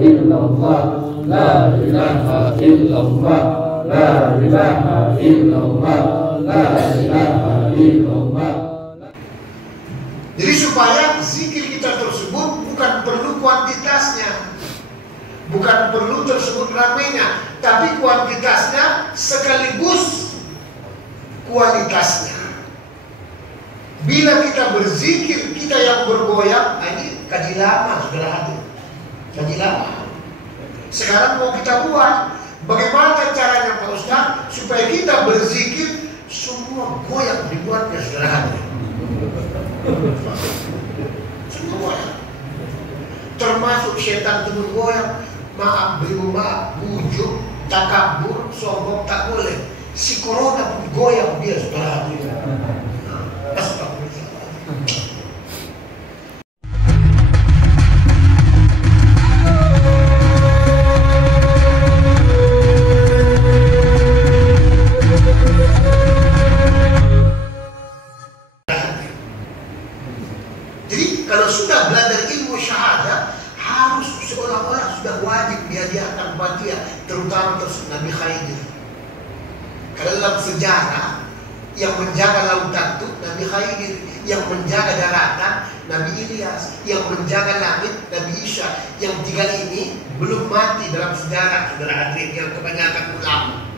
illallah, la ilaha illallah, la ilaha illallah, la ilaha illallah. Jadi supaya zikir kita tersebut bukan perlu kuantitasnya, bukan perlu tersebut ramainya, tapi kuantitasnya sekaligus kualitasnya. Bila kita berzikir, kita yang bergoyang, ini kaji lama sudah hadir. Kaji lama. Sekarang mau kita buat, bagaimana caranya Pak Ustaz supaya kita berzikir semua goyang dibuatnya sudah hadir. Semua goyang. Termasuk setan itu bergoyang. Maaf, beri maaf, bujuk, takabur, sombong tak boleh. Si corona pun goyang dia sudah hadir. Jadi kalau sudah belajar ilmu syahadah, harus seolah-olah sudah wajib dihadiahkan Fatihah, terutama Nabi Khidir. Kalau dalam sejarah, yang menjaga lautan itu Nabi Khidir, yang menjaga daratan Nabi Ilyas, yang menjaga langit Nabi Isa. Yang tiga ini belum mati dalam sejarah, saudara hadirin yang kebanyakan ulama.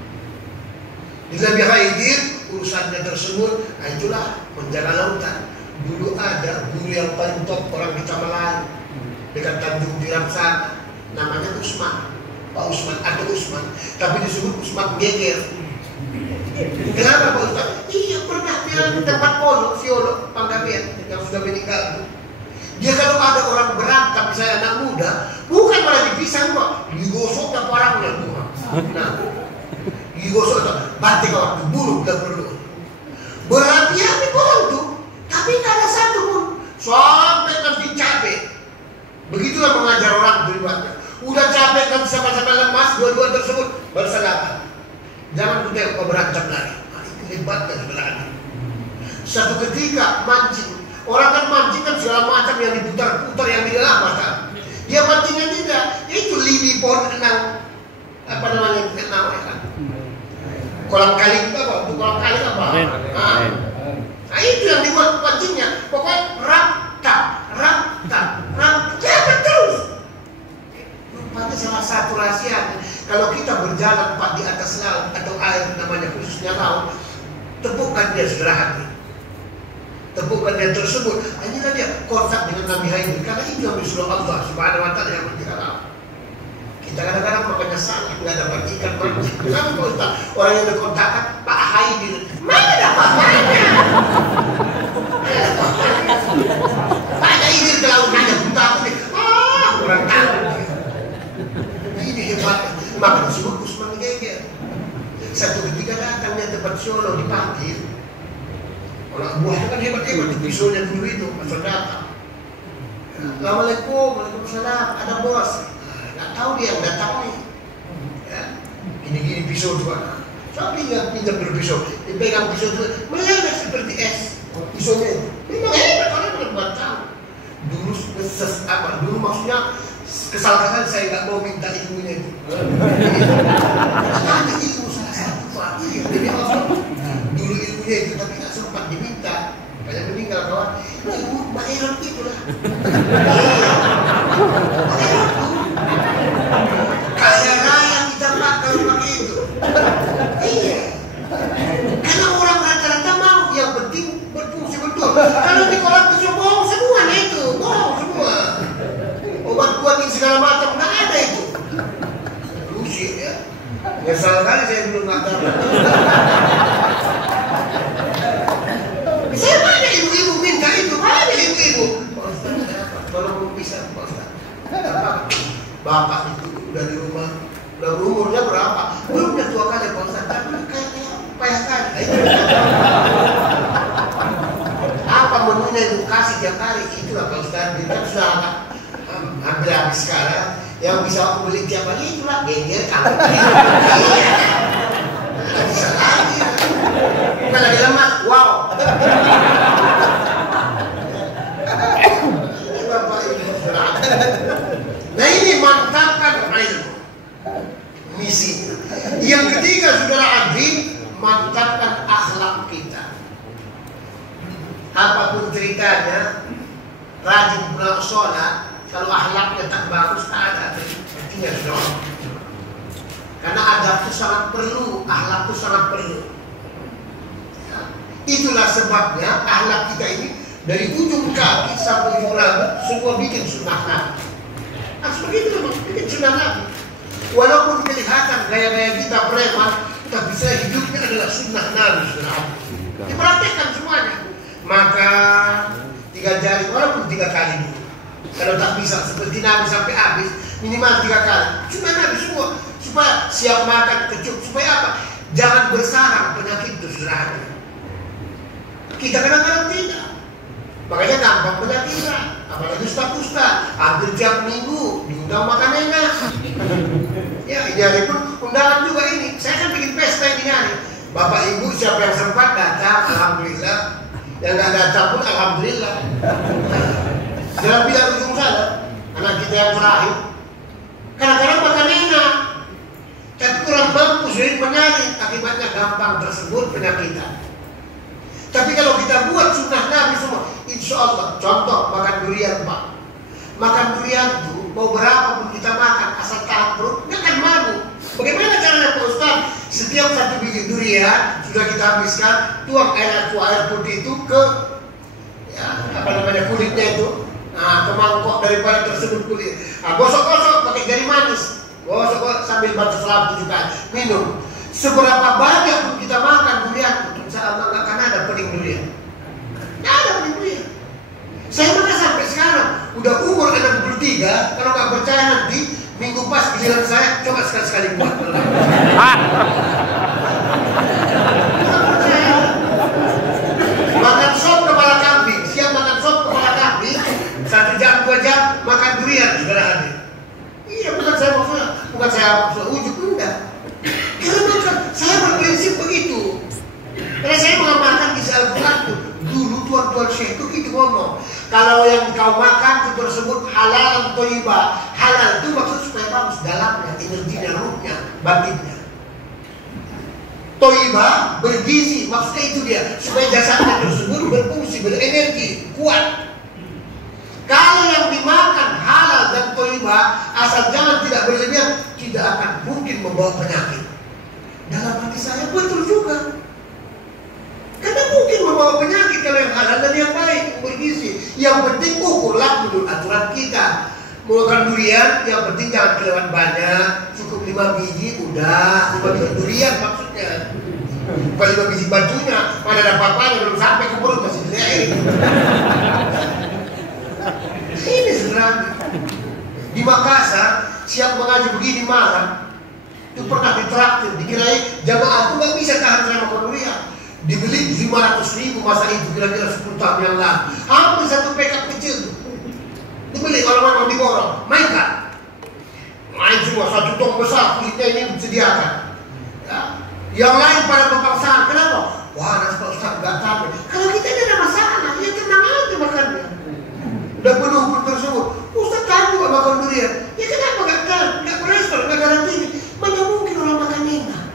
Di Nabi Khidir urusannya tersebut, itulah menjaga lautan. Dulu ada guru yang paling top orang kita Melayu dekat Tanjung Tiram sana, namanya Usman, Pak Usman atau Usman, tapi disebut Usman Geger. Kenapa Pak Ustaz? Iya, pernah dia di tempat polo, Violo, Panggabean yang sudah meninggal. Dia kalau ada orang berantem, misalnya anak muda, bukan malah dipisah kok, digosok ke orangnya bukan. Nah, digosok tuh, bati kawan tuh, bulu tidak perlu. Berapi-api orang tuh, tapi tak ada satu pun sampai nanti capek. Begitulah mengajar orang beribadah. Udah capek nanti sama-sama lemas, dua-dua tersebut bersalaman. Jangan ku tengok kau berantem lagi. Itu hebatnya sebenarnya. Satu ketika mancing, orang kan mancing kan segala macam yang diputar-putar yang di dalam kan. Dia mancingnya tidak, itu lidi pohon enang, apa namanya enang kan? Kolam kali itu apa? Untuk kolam kali apa? Nah itu yang dibuat pancingnya. Pokoknya rata, jalan terus. Rupanya salah satu rahasia. Kalau kita berjalan Pak di atas laut atau air namanya khususnya laut, tepukan dia saudara hati. Tepukan dia tersebut. Inilah dia kontak dengan Nabi Khidir. Karena itu yang disuruh Allah Subhanahu wa Ta'ala yang bertiga laut. Kita kadang-kadang makanya salah, nggak dapat ikan mancing. Kenapa Pak Ustaz? Orang yang berkontakan Pak Khidir, mana dapat banyak? Pak Khidir ke laut hanya buta aku nih. Kurang tahu. Ini hebatnya. Maka disebut Usman Geger. Satu ketika datang dia tempat Solo dipanggil. Orang buahnya kan hebat-hebat. Pisaunya dulu itu pasal datang. Assalamualaikum, waalaikumsalam. Ada bos. Nggak tahu dia yang datang nih. Ya. Gini-gini pisau juga. Saya pinjam dulu pisau. Dipegang pisau itu meleleh seperti es. Pisaunya itu. Memang hebat orang berbuat tahu. Dulu apa? Dulu maksudnya kesalahan saya nggak mau minta ilmunya itu. Ada ilmu salah satu Pak. Iya, dulu ilmunya itu tapi nggak sempat diminta. Banyak meninggal kawan. Ilmu Mbak Eron itu lah. Kaya raya kita Pak kalau pakai itu. Iya. Karena orang rata-rata mau yang penting berfungsi betul. Kalau di kolam itu bohong semua nah itu, bohong semua. Obat kuatin segala macam nggak ada itu. Rusik ya. Nyesal kali saya belum ngajar. Saya mana ibu-ibu minta itu, mana ibu-ibu? Pak Ustaz, tolong bisa Pak Ustaz. Bapak itu udah di rumah, udah umurnya berapa? Belum udah tua kali Pak Ustaz, tapi kayaknya payah kali. Apa menunya edukasi tiap hari? Itulah Pak Ustaz, kita sudah hampir habis sekarang. Yang bisa aku beli tiap hari itulah Geger kamu. Nggak bisa lagi. Bukan lagi lemas, wow. Ini Bapak Ibu. Nah ini Ini mantapkan ilmu, misi. Yang ketiga, saudara Abid, mantapkan akhlak kita. Apapun ceritanya, rajin pulang sholat, kalau akhlaknya tak bagus, tak ada artinya, saudara. Karena adab itu sangat perlu, akhlak itu sangat perlu. Ya. Itulah sebabnya akhlak kita ini dari ujung kaki sampai ujung rambut semua bikin sunnah Nabi. Nah, seperti itu memang bikin sunnah Nabi. Walaupun kelihatan gaya-gaya kita preman, tapi saya hidupnya adalah sunnah Nabi, saudara. Dipraktekkan semuanya. Maka 3 jari, walaupun 3 kali dulu. Kalau tak bisa seperti Nabi sampai habis, minimal 3 kali. Sunnah Nabi semua. Supaya siap makan kecup. Supaya apa? Jangan bersarang penyakit itu, saudara. Kita kadang-kadang tidak. Makanya gampang penyakitnya. Apalagi ustaz-ustaz, hampir tiap minggu diundang makan enak. Ya, ini hari pun undangan juga ini. Saya kan bikin pesta ini hari. Bapak ibu siapa yang sempat datang, alhamdulillah. Yang nggak datang pun alhamdulillah. Dalam bidang ujung sana, anak kita yang terakhir, kadang-kadang makan enak, tapi kurang mampu sulit menyari, akibatnya gampang tersebut penyakitan. Tapi kalau kita buat sunnah Nabi semua, insya Allah, contoh makan durian Pak. Makan durian itu mau berapa pun kita makan, asal tahan perut, nggak akan mabuk. Bagaimana caranya Pak Ustaz? Setiap 1 biji durian sudah kita habiskan, tuang air putih itu ke kulitnya itu, ke mangkok daripada tersebut kulit. Gosok-gosok pakai jari manis, gosok sambil baca salat 7 kali, minum. Seberapa banyak pun kita makan durian, insya Allah nggak akan ada pening durian. Nggak ada pening durian. Saya makan sampai sekarang, udah umur 63, kalau nggak percaya nanti minggu pas giliran saya coba sekali-sekali buat. Makan sop kepala kambing, siap makan sop kepala kambing, 1 jam 2 jam makan durian juga ada. Iya, bukan saya maksud ujuk, enggak. Karena saya berprinsip begitu. Karena saya mengamalkan kisah Al-Quran itu. Dulu tuan-tuan syekh itu gitu ngomong. Kalau yang kau makan itu tersebut halal atau thayyibah. Halal itu maksud supaya bagus dalamnya, energinya, ruhnya, batinnya. Thayyibah bergizi, maksudnya itu dia, supaya jasadnya tersebut berfungsi, berenergi, kuat. Kalau yang dimakan halal dan thayyibah, asal jangan tidak berlebihan, tidak akan mungkin membawa penyakit. Dalam hati saya betul juga. Karena mungkin membawa penyakit kalau yang halal dan yang baik, bergizi. Yang penting ukurlah menurut aturan kita. Makan durian, yang penting jangan kelewat banyak. Cukup 5 biji, udah. 5 biji durian maksudnya. Bukan 5 biji batunya. Mana ada apa-apanya, belum sampai ke perut, masih dilihat. Ini sebenarnya. Di Makassar, siap mengaji begini malam, itu pernah ditraktir, dikirain jamaah itu nggak bisa tahan sama makan durian. Dibeli 500.000 masa itu kira-kira 10 tahun yang lalu. Hampir 1 pickup kecil tuh. Dibeli kalau memang diborong, main kan? Main semua 1 tong besar kulitnya ini disediakan. Ya. Yang lain pada berpaksaan, kenapa? Wah, nasi Pak Ustaz nggak tahu. Kalau kita ini ada masalah, ya tenang aja makannya. Udah penuh pun tersebut. Ustaz tahu juga makan durian. Ya kenapa nggak berespon, nggak garanti? Mana mungkin orang makan enak?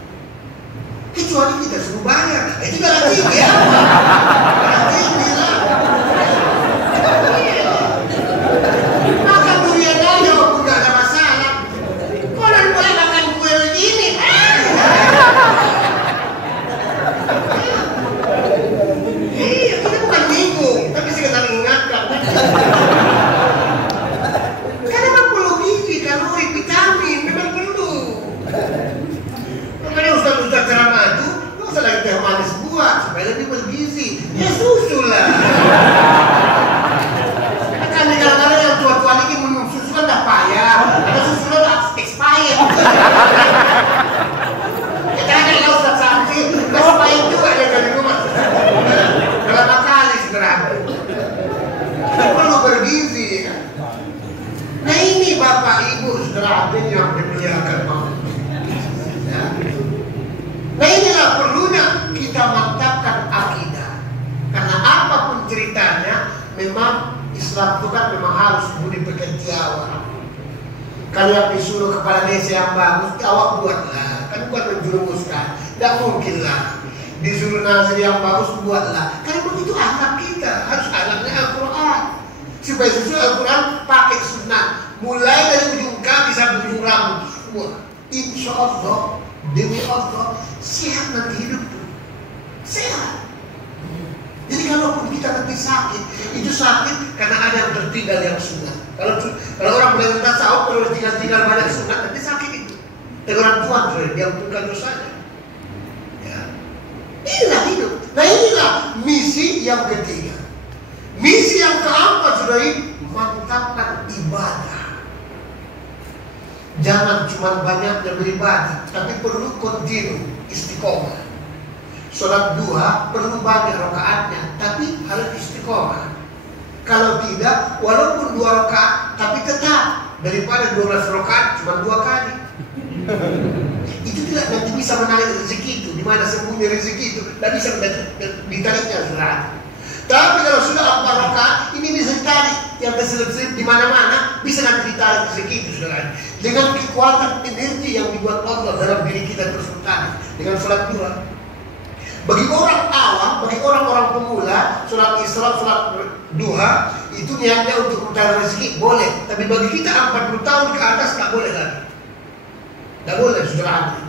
Kecuali kita suruh bayar. Itu garanti ya. Garanti lah. Makan durian aja walaupun nggak ada masalah. Kalau boleh makan kue begini. Iya, kita bukan bingung, tapi sekedar mengingatkan. Karena memang perlu gizi, kalori, vitamin, memang perlu. Makanya ustaz-ustaz ceramah itu nggak usah lagi teh manis buat supaya lebih bergizi. Ya susu lah. Kan kadang-kadang yang tua-tua lagi minum susu kan dah payah. Ada susu udah expired. Kita ada yang ustaz Santi, expired juga dia dari rumah. Berapa kali sebenarnya. Perlu bergizi. Nah ini Bapak Ibu saudara hadirin yang dimuliakan Allah. Ya. Nah inilah perlunya kita mantapkan akidah. Karena apapun ceritanya, memang Islam itu kan memang harus budi pekerti awal. Kalau yang disuruh kepala desa yang bagus, awak buatlah. Kan bukan menjerumuskan. Tidak mungkin lah. Disuruh nazir yang bagus, buatlah. Karena begitu akhlak kita. Harus akhlaknya Al-Quran. Supaya sesuai Al-Quran, pakai sunnah. Mulai dari ujung kaki sampai ujung rambut. Semua. Insya Allah, demi Allah, sehat nanti hidup tuh. Sehat. Jadi kalaupun kita nanti sakit, itu sakit karena ada yang tertinggal yang sunnah. Kalau orang belajar tasawuf, kalau tinggal banyak sunnah, nanti sakit itu. Dan orang tua dia bukan dosanya. Ya. Inilah hidup. Nah inilah misi yang ketiga. Misi yang keempat sudah mantapkan ibadah. Jangan cuma banyaknya beribadah, tapi perlu kontinu, istiqomah. Sholat duha perlu banyak rakaatnya, tapi harus istiqomah. Kalau tidak, walaupun 2 rakaat, tapi tetap daripada 12 rakaat cuma 2 kali. Itu tidak nanti bisa menarik rezeki itu. Di mana sembunyi rezeki itu, tidak bisa ditariknya saudara. Tapi kalau sudah 4 rakaat, ini bisa ditarik. Yang terselip-selip di mana-mana bisa nanti ditarik rezeki itu saudara. Dengan kekuatan energi yang dibuat Allah dalam diri kita terus menarik dengan sholat duha. Bagi orang awam, bagi orang-orang pemula, sholat isra, sholat duha itu niatnya untuk mencari rezeki, boleh. Tapi bagi kita 40 tahun ke atas tak boleh lagi. Tak boleh, saudara hati.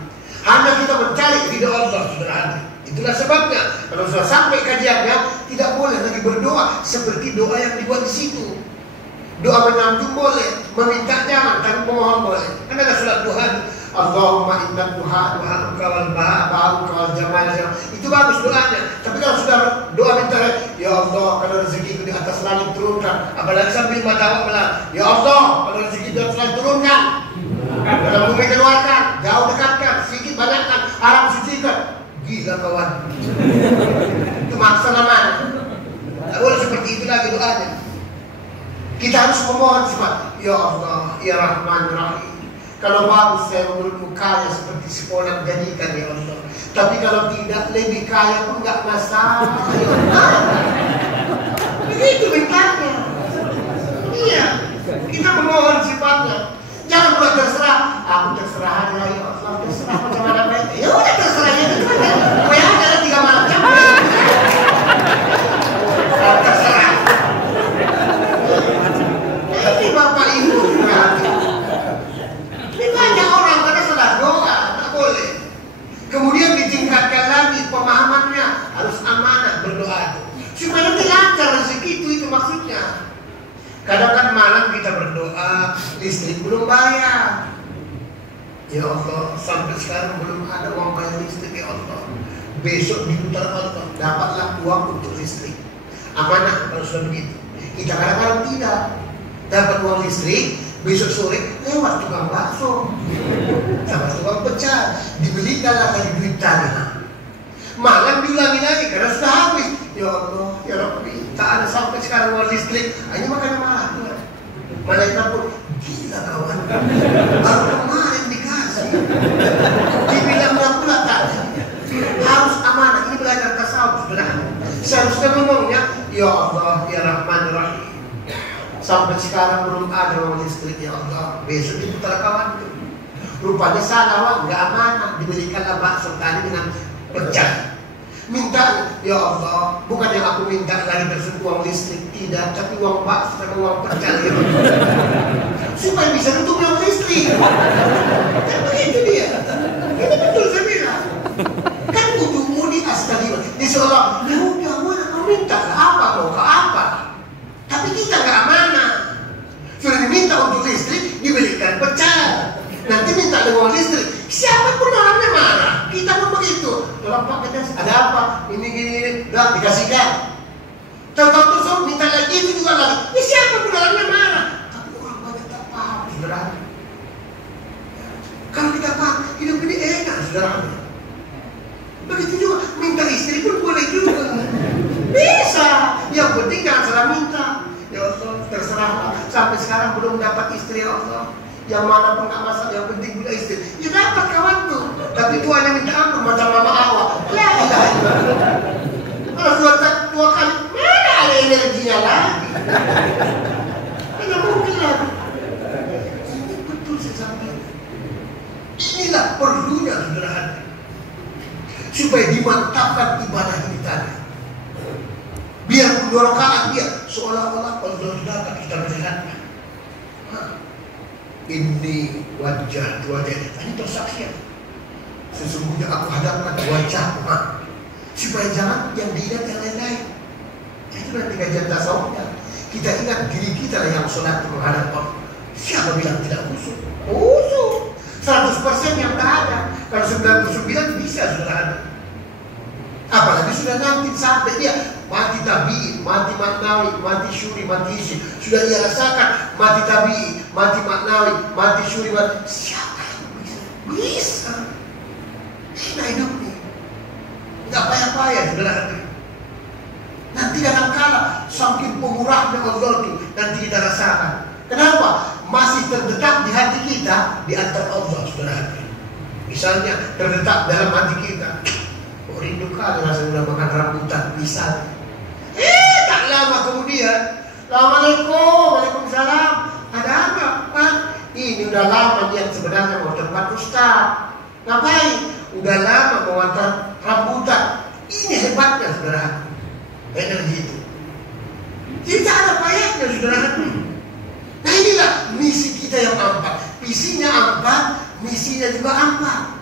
Hanya kita mencari ridha Allah, saudara hati. Itulah sebabnya kalau sudah sampai kajiannya tidak boleh lagi berdoa seperti doa yang dibuat di situ. Doa menyanjung boleh, meminta jangan, tapi memohon boleh. Karena ada sholat duha. Allahumma inna duha engkau wal engkau jamal. Itu bagus doanya. Tapi kalau sudah doa minta, ya Allah kalau rezeki itu di atas langit turunkan. Apalagi sambil mata awak, ya Allah kalau rezeki di atas langit turunkan. Dalam bumi keluarkan, jauh dekatkan, sedikit banyakkan, haram sucikan. Gila kawan. Itu maksa namanya. Tak boleh seperti itu lagi doanya. Kita harus memohon sifat, ya Allah, ya Rahman Rahim. Kalau bagus saya menurutmu kaya seperti sekolah jadikan ya Allah. Tapi kalau tidak lebih kaya pun nggak masalah. Begitu mintanya. Iya, kita memohon sifatnya. Jangan pula terserah. Aku terserah aja ya Allah, terserah bagaimana baik. Ya udah terserah ya. Pokoknya ada 3 macam. Terserah. Ini Bapak Ibu berarti. Banyak orang pada sudah doa, tak boleh. Kemudian ditingkatkan lagi pemahamannya, harus amanah berdoa. Supaya nanti lancar rezeki itu maksudnya. Kadang kan malam kita berdoa, listrik belum bayar. Ya Allah, sampai sekarang belum ada uang bayar listrik ya Allah. Besok diputar Allah, dapatlah uang untuk listrik. Amanah kalau sudah begitu. Kita kadang-kadang tidak dapat uang listrik. Besok sore lewat tukang bakso sama tukang pecel, dibelikanlah dari duit tanah. Malam diulangi lagi karena sudah habis. Ya Allah, ya Rabbi, tak ada sampai sekarang uang listrik. Hanya makanya marah Tuhan. Malaikat pun gila kawan. Baru kemarin dikasih. Dibilang pula tak. Harus amanah. Ini belajar tasawuf sebenarnya. Seharusnya ngomongnya, ya Allah, ya Rahman Rahim. Sampai sekarang belum ada uang listrik ya Allah. Besok diputar kawan itu. Rupanya salah wak, nggak amanah. Diberikanlah bakso tadi dengan pecah. Minta, ya Allah, bukan yang aku minta lagi tersebut uang listrik, tidak, tapi uang bakso dan uang pecah ya Allah. Supaya bisa nutup uang listrik. Kan begitu dia. Ini betul saya bilang. Kan ujungmu di astagfirullah. Di seolah, ya udah, kamu minta apa mau ke apa? Tapi kita nggak amanah. Sudah diminta untuk listrik, diberikan pecah. Nanti minta uang listrik, siapapun orangnya marah. Kita pun begitu. Tolong Pak, ada apa? Ini gini, udah dikasihkan. Tahu-tahu minta lagi itu juga lagi. Ya siapapun orangnya marah. Tapi orang banyak tak paham, saudara. Kalau kita paham, hidup ini enak, saudara. Begitu juga, minta istri pun boleh juga. Bisa. Yang penting jangan salah minta. Ya Allah, terserah. Sampai sekarang belum dapat istri ya Allah. Yang mana pun nggak masalah, yang penting punya istri. Ya dapat kawan tuh. Tapi tuannya minta ampun macam mama awak. La ilaha illallah. Kalau dua kali, mana ada energinya lagi? Tidak mungkin lagi. Ini betul Inilah perlunya saudara hati, supaya dimantapkan ibadah kita. Biar 2 rakaat dia seolah-olah Allah sudah akan kita melihatnya. Ini wajah ini persaksian. Sesungguhnya aku hadapkan wajahmu, supaya jangan yang dilihat yang lain-lain. Itu nanti kajian tasawufnya. Kita ingat diri kita yang sholat menghadap Allah. Siapa bilang tidak khusyuk? Khusyuk 100% yang tak ada. Kalau 99 bisa sudah ada. Apalagi sudah nanti sampai dia mati tabi'i, mati maknawi, mati syuri, mati isi. Sudah dia rasakan mati tabi'i, mati maknawi, mati syuri, mati. Siapa yang bisa? Bisa. Enak hidupnya. Tidak payah-payah sudah ada. Nanti datang kala saking pemurahnya Allah itu nanti kita rasakan. Kenapa? Masih terdetak di hati kita di antara Allah saudara. Misalnya terdetak dalam hati kita, rindu kali rasanya makan rambutan misalnya. Tak lama kemudian, Assalamualaikum, Waalaikumsalam. Ada apa, Pak? Ini udah lama dia sebenarnya mau tempat Ustaz. Ngapain? Udah lama mau antar rambutan. Ini hebatnya saudara. Energi itu. Tidak ada payahnya saudara. Nah inilah misi kita yang ampat. Visinya ampat, misinya juga ampat.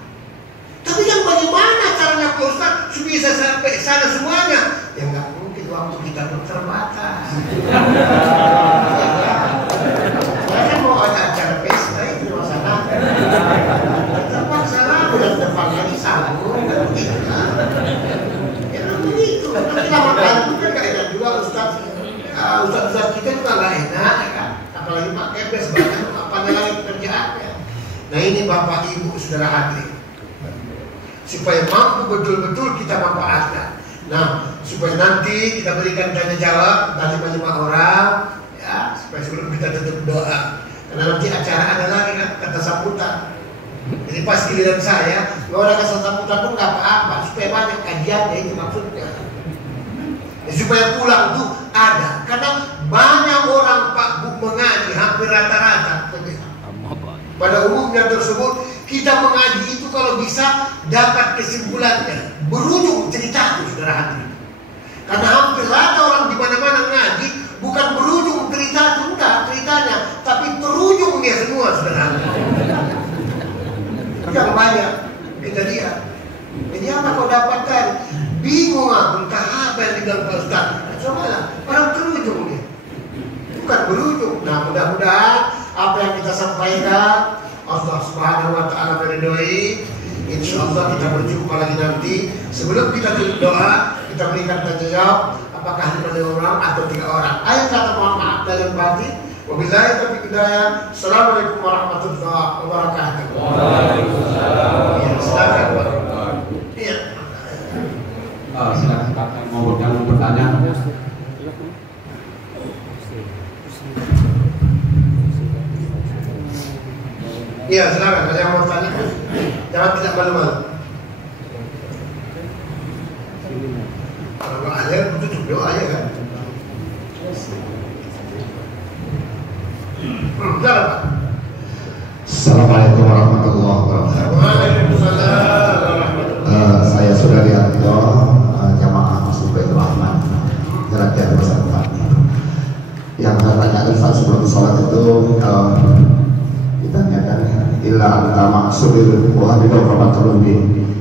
Tapi yang bagaimana caranya Pak Ustaz supaya bisa sampai sana semuanya? Ya nggak mungkin, waktu kita pun terbatas. Saya kan mau ada acara pesta itu masalah. Terpaksa lah bulan depan lagi sanggup. Ya begitu. Tapi lama kali itu kan nggak enak juga Ustaz. Ustaz kita juga nggak enak ya kan. Apalagi pakai pes banyak apa lagi pekerjaannya. Nah ini Bapak Ibu saudara hadirin, supaya mampu betul-betul kita manfaatkan. Nah, supaya nanti kita berikan tanya jawab dari 5 orang, ya, supaya sebelum kita tutup doa. Karena nanti acara ada lagi kan, kata sambutan. Jadi pas giliran saya, kalau ada kata sambutan pun nggak apa-apa, supaya banyak kajiannya itu maksudnya. Ya, supaya pulang tuh ada, karena banyak orang Pak Bu mengaji hampir rata-rata. Pada umumnya tersebut kita mengaji itu kalau bisa dapat kesimpulannya berujung cerita itu saudara hadirin. Karena hampir rata orang di mana-mana ngaji bukan berujung cerita itu enggak ceritanya, tapi terujung dia semua saudara hadirin. Yang banyak kita lihat. Jadi apa kau dapatkan? Bingung aku entah apa yang dibilang Pak Ustaz. Cobalah, orang terujung dia. Bukan berujung. Nah mudah-mudahan apa yang kita sampaikan Allah Subhanahu wa taala meridhoi. Insyaallah kita berjumpa lagi nanti. Sebelum kita tutup doa, kita berikan tanya jawab apakah 5 orang atau 3 orang. Ayo kata mohon maaf dalam batin. Wabillahi taufiq hidayah. Assalamualaikum warahmatullahi wabarakatuh. Waalaikumsalam. Ya, silakan Pak. Iya. Silakan Pak yang mau bertanya. Iya, silakan. Ada yang mau tanya? Jangan tidak malu-malu. Kalau ada yang tutup doa ya kan? Silakan Pak. Assalamualaikum warahmatullahi wabarakatuh. Waalaikumsalam warahmatullahi. Saya Sudaryanto, jamaah Masjid Baitur Rahman, Jalan Jati Pasar. Yang saya tanyakan saat sebelum sholat itu ditanyakan illa anta maksudil wa bidu rahmatullah.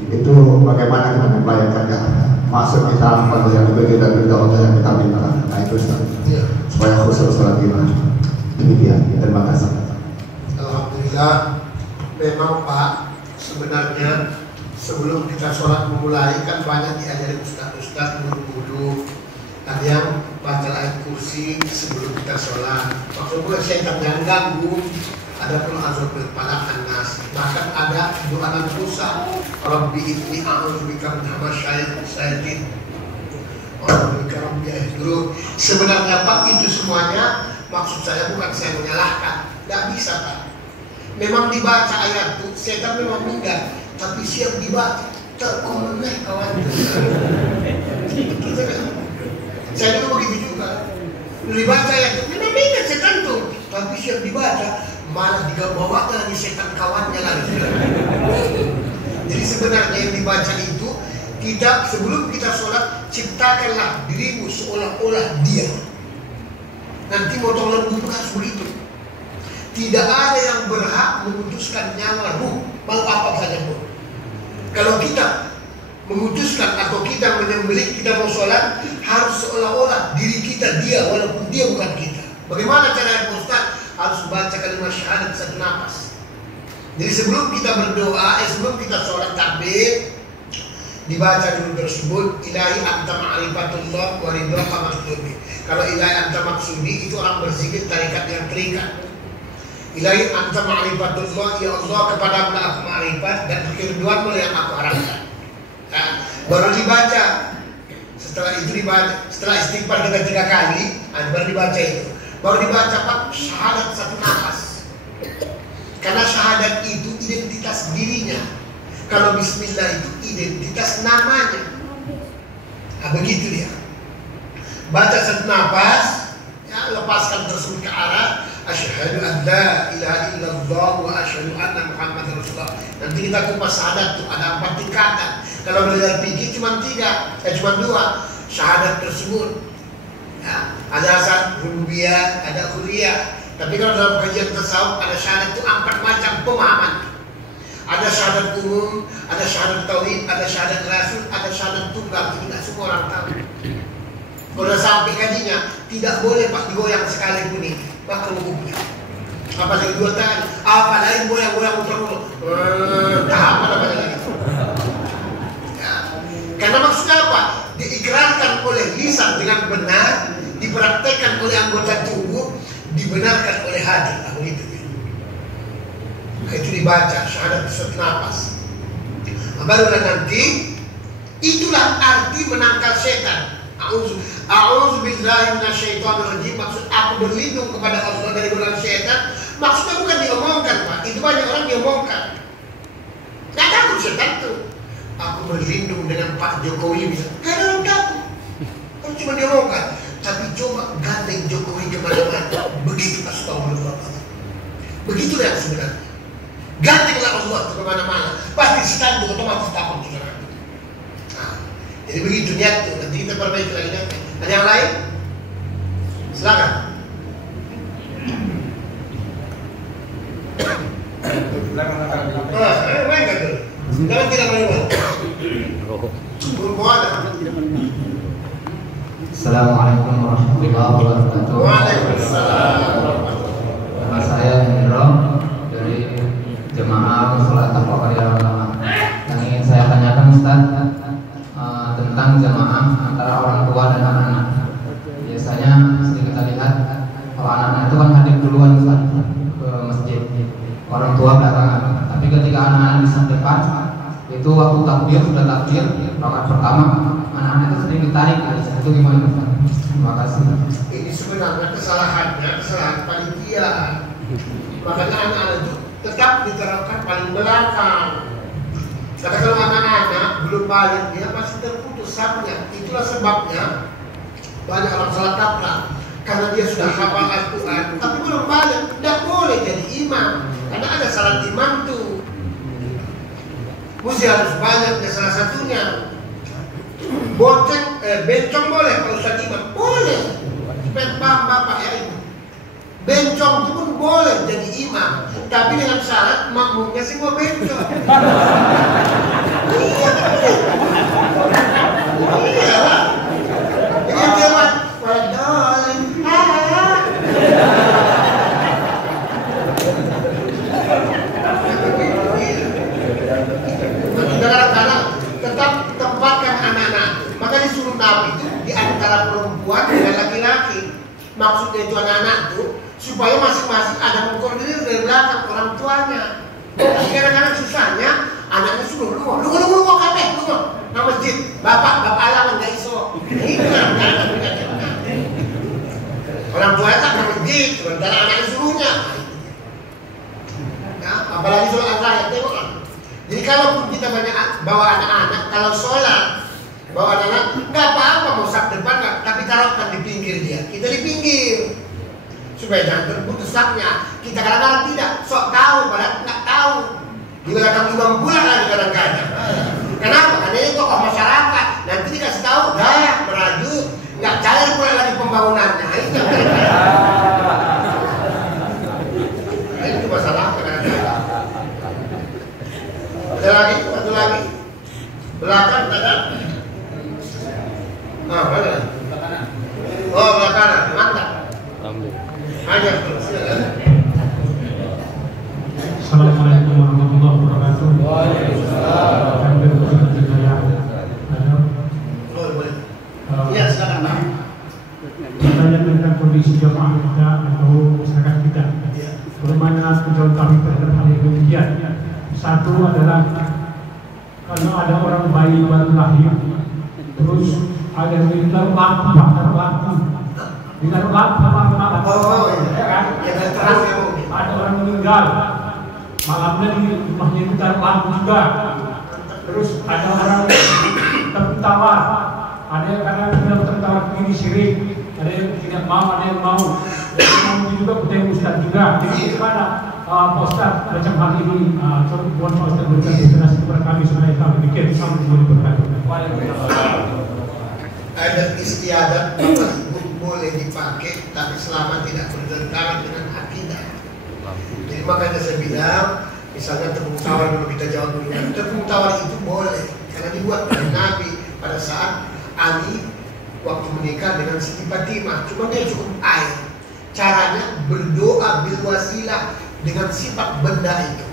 Itu bagaimana kita membayangkannya? Maksud kita pada yang berbeda dari doa yang kita minta. Nah itu supaya khusus sholat kita. Demikian. Terima kasih. Alhamdulillah. Memang Pak, sebenarnya sebelum kita sholat memulai kan banyak diajari ustaz-ustaz guru-guru. Ada yang baca ayat kursi sebelum kita sholat. Maksudnya syaitan yang ganggu. Ada pun azab berpala anas. Bahkan ada doa Musa, Rabbi inni a'udzubika min hamasyaitin. A'udzubika Rabbi yahdurun. Sebenarnya Pak itu semuanya maksud saya bukan saya menyalahkan. Tidak bisa Pak. Memang dibaca ayat itu, setan memang meninggal, tapi siap dibaca, terkonek kawan. Saya juga begitu juga. Dibaca ayat itu, memang meninggal setan tuh, tapi siap dibaca, malah dibawa lagi setan kawannya lagi. Jadi sebenarnya yang dibaca itu, tidak, sebelum kita sholat, ciptakanlah dirimu seolah-olah dia. Nanti motong lembu itu harus begitu. Tidak ada yang berhak memutuskan nyawa ruh, mau apa saja pun. Kalau kita memutuskan atau kita menyembelih, kita mau sholat, harus seolah-olah diri kita dia, walaupun dia bukan kita. Bagaimana caranya Ustaz? Harus baca kalimat syahadat satu nafas. Jadi sebelum kita berdoa, sebelum kita sholat takbir, dibaca dulu tersebut, ilahi anta ma'rifatullah wa ridha maksudi. Kalau ilahi anta maksudi, itu orang berzikir tarikat yang terikat. Ilahi anta ma'rifatullah, ya Allah kepadamu aku ma'rifat dan keridhaan yang aku harapkan. Nah, baru dibaca. Setelah itu dibaca, setelah istighfar kita 3 kali, baru dibaca itu. Baru dibaca Pak syahadat satu nafas. Karena syahadat itu identitas dirinya. Kalau bismillah itu identitas namanya. Nah, begitu dia. Baca satu nafas, ya, lepaskan tersebut ke arah asyhadu an la ilaha illallah wa asyhadu anna muhammadar rasulullah. Nanti kita kupas syahadat tuh ada 4 tingkatan. Kalau belajar fikih cuma 3, cuma 2 syahadat tersebut. Ya, ada asal rububiyah, ada uluhiyah. Tapi kalau dalam kajian tasawuf ada syahadat itu 4 macam pemahaman. Ada syahadat umum, ada syahadat tauhid, ada syahadat rasul, ada syahadat tunggal. Itu tidak semua orang tahu. Kalau sampai kajinya tidak boleh Pak digoyang sekalipun ini, maka hukumnya. Apalagi 2 kali, apalagi goyang-goyang muter-muter. Tahap apa lagi? Ya. Karena maksudnya apa? Diikrarkan oleh lisan dengan benar, dipraktekkan oleh anggota tubuh, dibenarkan oleh hati. Nah, begitu. Itu dibaca syahadat satu nafas. Barulah nanti itulah arti menangkal setan. A'udzu billahi minasyaitonir rajim. Maksud aku berlindung kepada Allah dari godaan setan. Maksudnya bukan diomongkan Pak. Itu banyak orang diomongkan. Nggak takut setan tuh. Aku berlindung dengan Pak Jokowi bisa. Nggak ada orang takut. Kan cuma diomongkan. Tapi coba gandeng Jokowi kemana-mana. Begitu astagfirullah. Begitulah yang sebenarnya. Gandenglah Allah kemana-mana. Pasti setan itu otomatis takut saudara. Nah, jadi begitu niat tuh. Nanti kita perbaiki lagi niatnya. Ada yang lain? Silakan. Enggak tuh. Jangan tidak menerima. Berbuat. Assalamualaikum warahmatullahi wabarakatuh. Waalaikumsalam. Nama saya Hendro dari Jemaah Sholat Taqwa Karya Ulama. Yang ingin saya tanyakan Ustaz tentang jamaah antara orang tua dan anak-anak. Biasanya sering kita lihat kalau anak-anak itu kan hadir duluan Ustaz ke masjid, orang tua belakangan. Tapi ketika anak-anak di depan itu waktu takbir sudah takbir rakaat pertama, anak-anak itu sering ditarik. Itu gimana Ustaz? Terima kasih. Ini sebenarnya kesalahan panitia. Makanya anak-anak itu tetap diterapkan paling belakang. Karena kalau anak-anak belum balik, dia pasti terputus sabnya. Itulah sebabnya banyak orang salah kaprah. Karena dia sudah hafal Al-Quran, tapi belum balik, tidak boleh jadi imam. Karena ada syarat imam tuh. Mesti harus banyaknya salah satunya. Bencong boleh kalau Ustaz imam, boleh. Supaya paham Bapak ya ini. Bencong itu pun boleh jadi imam, tapi dengan syarat makmumnya semua bencong. Iya lah. Ini dia mah wadolim. Kadang-kadang tetap tempatkan anak-anak. Maka disuruh Nabi itu di antara perempuan dan laki-laki. Maksudnya itu anak-anak itu supaya masing-masing ada mengkoordinir dari belakang orang tuanya. Kadang-kadang susahnya anaknya suruh lu kabeh nang masjid. Bapak alam enggak iso. Ini kadang-kadang orang tuanya tak nang masjid, sementara anaknya suruhnya. Ya, apalagi sholat raya tengoklah. Jadi kalaupun kita banyak bawa anak-anak, kalau sholat bawa anak-anak nggak apa-apa mau sak depan, tapi taruhkan di pinggir dia. Kita di pinggir. supaya jangan terputus haknya. Kita kadang-kadang tidak sok tahu, padahal nggak tahu. Di belakang imam pula lagi kadang-kadang. Kenapa? Karena ini tokoh masyarakat. Nanti dikasih tahu, dah meraju, nggak cair pula lagi pembangunannya. Itu masalah kadang-kadang. Ada lagi, satu lagi. Belakang, belakang. Mana? Oh, belakang, mantap. Aja terus, silakan. Assalamualaikum warahmatullahi wabarakatuh. Waalaikumsalam. Ya, silakan Pak. Bertanya tentang kondisi jamaah kita atau masyarakat kita. Bagaimana menjauh kami terhadap hal yang demikian? Satu adalah kalau ada orang bayi baru lahir, terus ada yang ditaruh lampu, ditaruh lampu, ada orang meninggal, malamnya di rumahnya ditaruh lampu juga. Terus ada orang tertawar, ada yang karena tidak tertawar ini syirik, ada yang tidak mau, ada yang mau, juga budaya Ustaz juga. Jadi gimana Pak Ustaz macam hal ini? Coba buat Pak Ustaz berikan informasi kepada kami supaya kami pikir sama dengan berkata. Adat istiadat boleh dipakai, tapi selama tidak bertentangan dengan akidah. Jadi makanya saya bilang, misalnya tepung tawar dulu kita jawab dulu. Tepung tawar itu boleh karena dibuat oleh Nabi pada saat Ali waktu menikah dengan Siti Fatimah. Cuma dia cukup air. Caranya berdoa bil wasilah dengan sifat benda itu.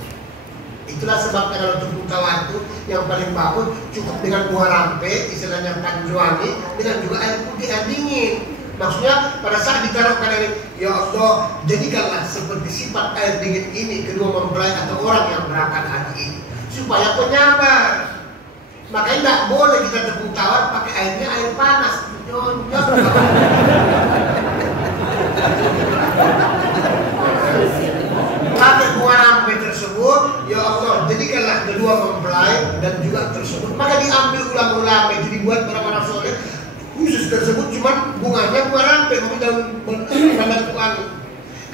Itulah sebabnya kalau tepung tawar itu yang paling bagus cukup dengan buah rampe, istilahnya panjuangi, dengan juga air putih, air dingin. Maksudnya pada saat ditaruhkan ini, ya Allah, jadikanlah seperti sifat air dingin ini kedua mempelai atau orang yang berangkat haji ini, supaya penyabar. Makanya tidak boleh kita tepung tawar pakai airnya air panas. Pakai buah rampe tersebut, ya Allah, jadikanlah kedua mempelai dan juga tersebut. Maka diambil ulama-ulama itu dibuat orang-orang soleh khusus tersebut, cuma bunganya buah rampe, mungkin dalam wangi.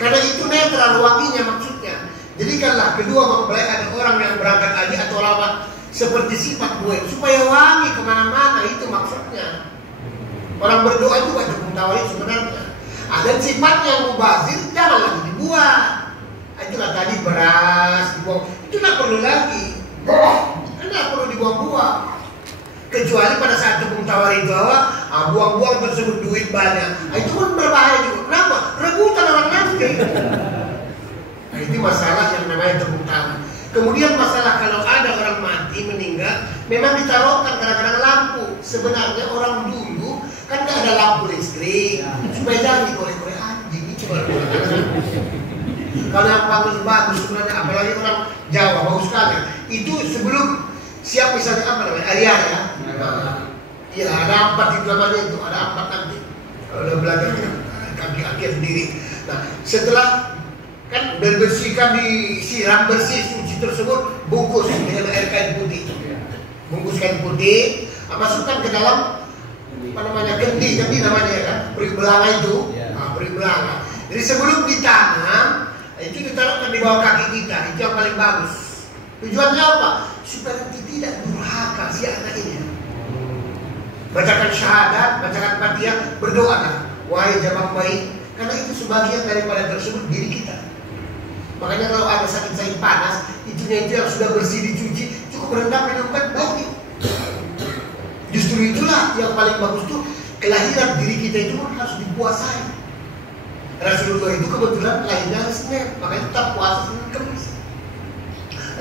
Karena itu netral wanginya maksudnya. Jadikanlah kedua mempelai ada orang yang berangkat haji atau lama seperti sifat buah supaya wangi kemana-mana, itu maksudnya. Orang berdoa itu baca tepung tawar sebenarnya. Ada sifat yang mubazir, jangan lagi dibuat. Itulah tadi beras dibuang, itu tidak perlu lagi. Tidak perlu dibuang-buang. Kecuali pada saat tepung tawar itu buang-buang tersebut duit banyak. Itu pun berbahaya juga. Kenapa? Rebutan orang nanti. Nah, itu masalah yang namanya tepung tawar. Kemudian masalah kalau ada orang mati meninggal, memang ditaruhkan kadang-kadang lampu. Sebenarnya orang dulu kan nggak ada lampu listrik, supaya jangan dikorek-korek anjing. Kalau yang bagus sebenarnya, apalagi orang Jawa bagus sekali. Itu sebelum siap misalnya apa namanya Ariana ya. Iya ada 4 itu namanya itu, ada 4 nanti. Kalau udah belajar kaki-kaki sendiri. Nah setelah kan bersihkan, disiram bersih suci tersebut, bungkus dengan air kain putih. Bungkus kain putih, masukkan ke dalam apa namanya kendi namanya ya kan, peri belanga itu, peri belanga. Jadi sebelum ditanam itu ditaruhkan di bawah kaki kita, itu yang paling bagus. Tujuannya apa? Supaya nanti tidak durhaka si anak ini. Bacakan syahadat, bacakan Fatihah, berdoa wahai jamaah baik, karena itu sebagian daripada tersebut diri kita. Makanya kalau ada sakit-sakit panas, itu yang sudah bersih dicuci, cukup rendam minumkan bagi. Justru itulah yang paling bagus tuh, kelahiran diri kita itu harus dipuasai. Rasulullah itu kebetulan lahirnya hari Senin, makanya tetap puasa Senin Kamis.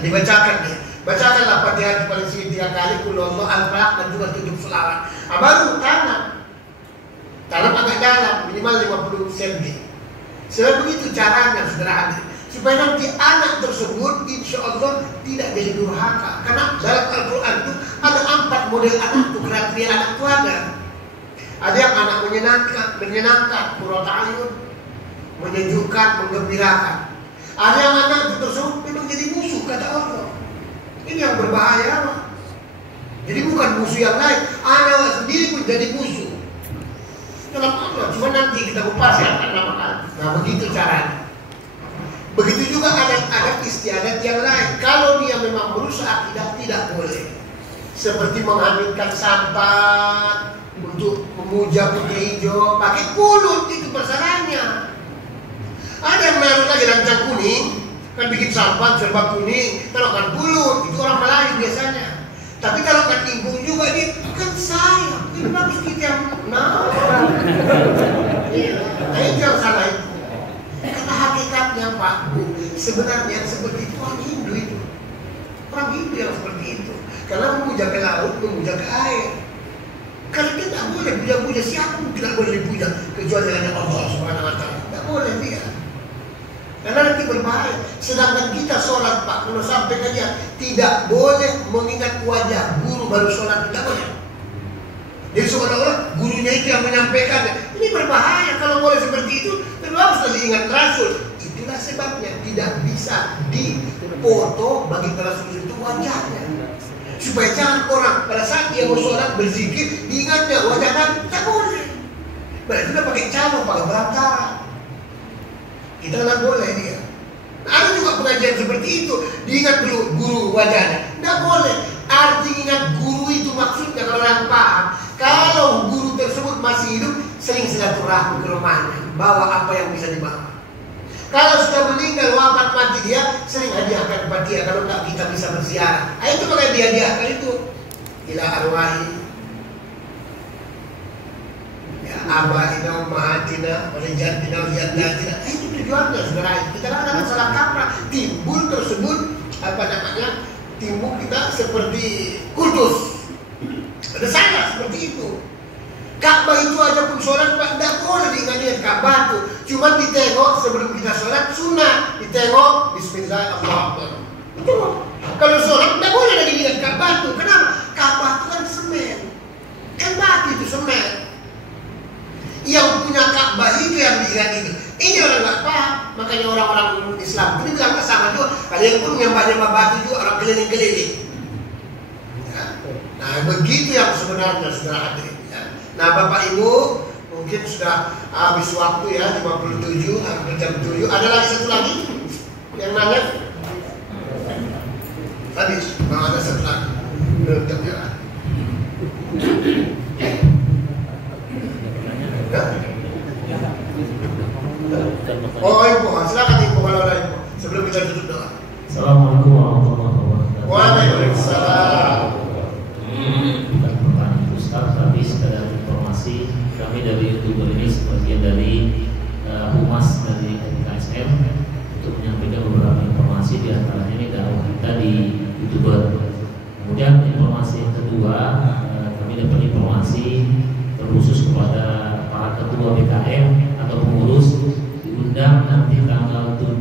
Dibacakan dia, bacakanlah Fatihah paling sedikit 3 kali, Qul huwallahu al-Falaq dan juga tutup selawat. Baru tanam agak dalam, minimal 50 cm. Sebab begitu caranya saudara hadir, supaya nanti anak tersebut insya Allah tidak jadi durhaka. Karena dalam Al-Quran itu ada 4 model anak itu, kriteria anak itu ada. Ada yang anak menyenangkan, qurratu ayun, menyejukkan, menggembirakan. Ada yang anak itu tersebut memang jadi musuh kata Allah. Ini yang berbahaya. Jadi bukan musuh yang lain, anak sendiri pun jadi musuh. Dalam Allah, cuma nanti kita kupas ya, nah begitu caranya. Begitu juga adat-adat istiadat yang lain. Kalau dia memang merusak akidah, tidak boleh. Seperti menghamilkan sampan untuk memuja putri hijau, pakai pulut, itu persaranya. Ada yang naruh lagi lancang kuning, kan bikin sampan serba kuning, taruhkan pulut, itu orang Melayu biasanya. Tapi kalau kan ingkung juga dia kan sayang, ini bagus kita yang nah itu yang salah itu. Karena hakikatnya Pak Bu, sebenarnya seperti itu orang Hindu itu. Orang Hindu yang seperti itu. Karena memuja ke laut, memuja ke air. Karena dia tidak boleh puja-puja, siapa pun tidak boleh dipuja kecuali hanya Allah Subhanahu wa Ta'ala. Tidak boleh dia. Karena nanti berbahaya. Sedangkan kita sholat Pak, kalau sampai kajian tidak boleh mengingat wajah guru baru sholat, tidak boleh. Jadi seolah-olah gurunya itu yang menyampaikan. Ini berbahaya kalau boleh seperti itu. Tapi harus diingat Rasul. Itulah sebabnya tidak bisa dipoto bagi Rasul itu wajahnya. Supaya jangan orang pada saat dia mau sholat berzikir diingatnya wajah Nabi, tidak boleh. Berarti kita pakai calon, pakai perantara. Kita nggak boleh dia. Nah, ada juga pengajian seperti itu. Diingat dulu guru wajahnya. Tidak boleh. Arti ingat guru itu maksudnya kalau orang paham. Kalau guru tersebut masih hidup, sering silaturahmi ke rumahnya. Bawa apa yang bisa dibawa. Kalau sudah meninggal, wafat mati dia, sering hadiahkan kepada dia. Kalau tak kita bisa berziarah. Nah, itu makanya dia hadiahkan itu. Ila arwahi. Ya, abaina ummahatina, walijatina, walijandatina. Itu tujuannya sebenarnya. Kita kan ada salah kaprah. Timbul tersebut, timbul kita seperti kultus. Ada salah seperti itu. Ka'bah itu aja pun sholat Pak, tidak boleh diingat Ka'bah itu. Cuma ditengok sebelum kita sholat sunat. Ditengok Bismillahirrahmanirrahim. Itu kalau sholat tidak boleh lagi diingat Ka'bah itu. Kenapa? Ka'bah itu kan semen. Kan batu itu semen. Yang punya Ka'bah itu yang diingat itu. Ini orang nggak paham. Makanya orang-orang Islam ini bilang sama juga. Kalian pun yang banyak batu juga orang keliling-keliling. Ya. Nah begitu yang sebenarnya saudara hadirin. Nah Bapak Ibu mungkin sudah habis waktu ya 57 hampir jam 7. Ada lagi satu lagi yang nanya? Habis? Nah, ada satu lagi. Belum terjadi. Oh Ibu, silakan Ibu kalau ada Ibu. Sebelum kita tutup doa. Assalamualaikum warahmatullahi wabarakatuh. Waalaikumsalam. Ustaz, tadi sekedar informasi kami dari YouTuber ini sebagian dari humas dari KSM untuk menyampaikan beberapa informasi, di antaranya ini dakwah kita di YouTuber. Kemudian informasi yang kedua, kami dapat informasi terkhusus kepada para ketua BKM atau pengurus diundang nanti tanggal 7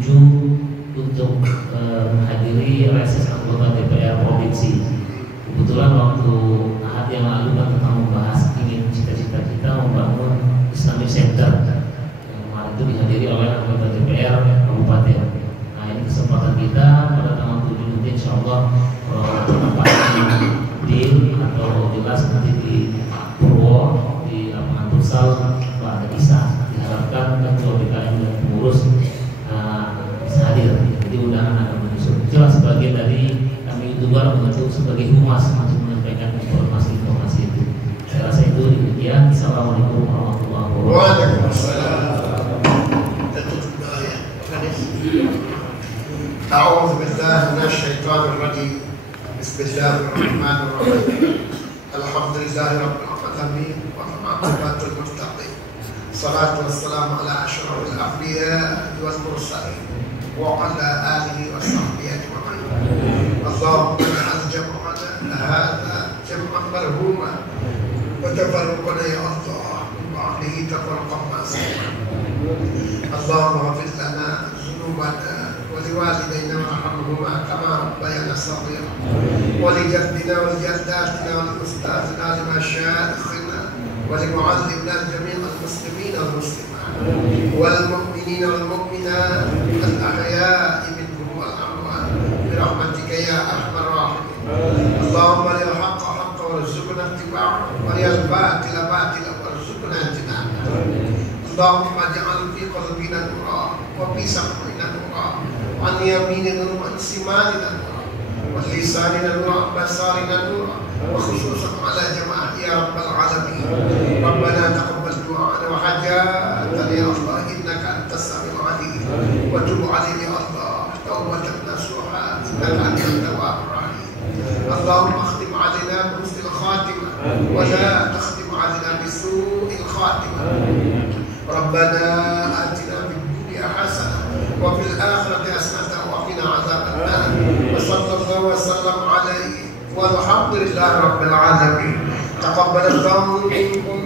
untuk menghadiri reses anggota DPR provinsi. Kebetulan waktu Ahad yang lalu kan kita membahas ingin cita-cita kita membangun Islamic Center yang kemarin itu dihadiri oleh anggota DPR Kabupaten. Nah ini kesempatan kita pada tanggal 7 nanti insya Allah penempatan di atau jelas nanti di Purwo di lapangan futsal Pak Adisa. Diharapkan ketua BKM dan pengurus bisa hadir. Jadi undangan akan menyusul. Jelas sebagian dari kami YouTuber untuk sebagai humas untuk menyampaikan informasi-informasi itu. Saya rasa itu demikian. Assalamualaikum warahmatullahi wabarakatuh. Waalaikumsalam. Tertutup doa ya. A'udzu billahi minasyaitonir rajim. Bismillahirrahmanirrahim. Alhamdulillahirabbil alamin wa aqbatul muttaqin. Salatu wassalamu ala asyrafil anbiya wal mursalin wa ala alihi wa sahbihi ajma'in. اللهم اجعل جمعنا هذا جمعا مرحوما وتفرقنا يا الله من بعده تفرقا معصوما. اللهم اغفر لنا ذنوبنا ولوالدينا وارحمهما كما ربيانا صغيرا ولجدنا ولجداتنا ولاستاذنا لمشايخنا ولمعلمنا جميع المسلمين والمسلمات والمؤمنين والمؤمنات الاحياء منهم والاموات برحمتك يا ارحم الراحمين. اللهم ارنا الحق حقا وارزقنا اتباعه وارنا الباطل باطلا وارزقنا اجتنابه. اللهم اجعل في قلوبنا نورا بسمعنا نورا عن يميننا وعن شمالنا نورا ولساننا نورا بصارنا نورا وخصوصا على جماعة يا رب العالمين. ربنا تقبل دعاءنا وحاجاتنا يا الله إنك أنت السميع العليم وتب علينا يا الله توبة نصوحا إنك أنت التواب الرحيم. اللهم اختم علينا بحسن الخاتمة ولا تختم علينا بسوء الخاتمة. ربنا آتنا في الدنيا حسنة وفي الآخرة حسنة وقنا عذاب النار وصلى الله وسلم عليه والحمد لله رب العالمين. تقبل الله منكم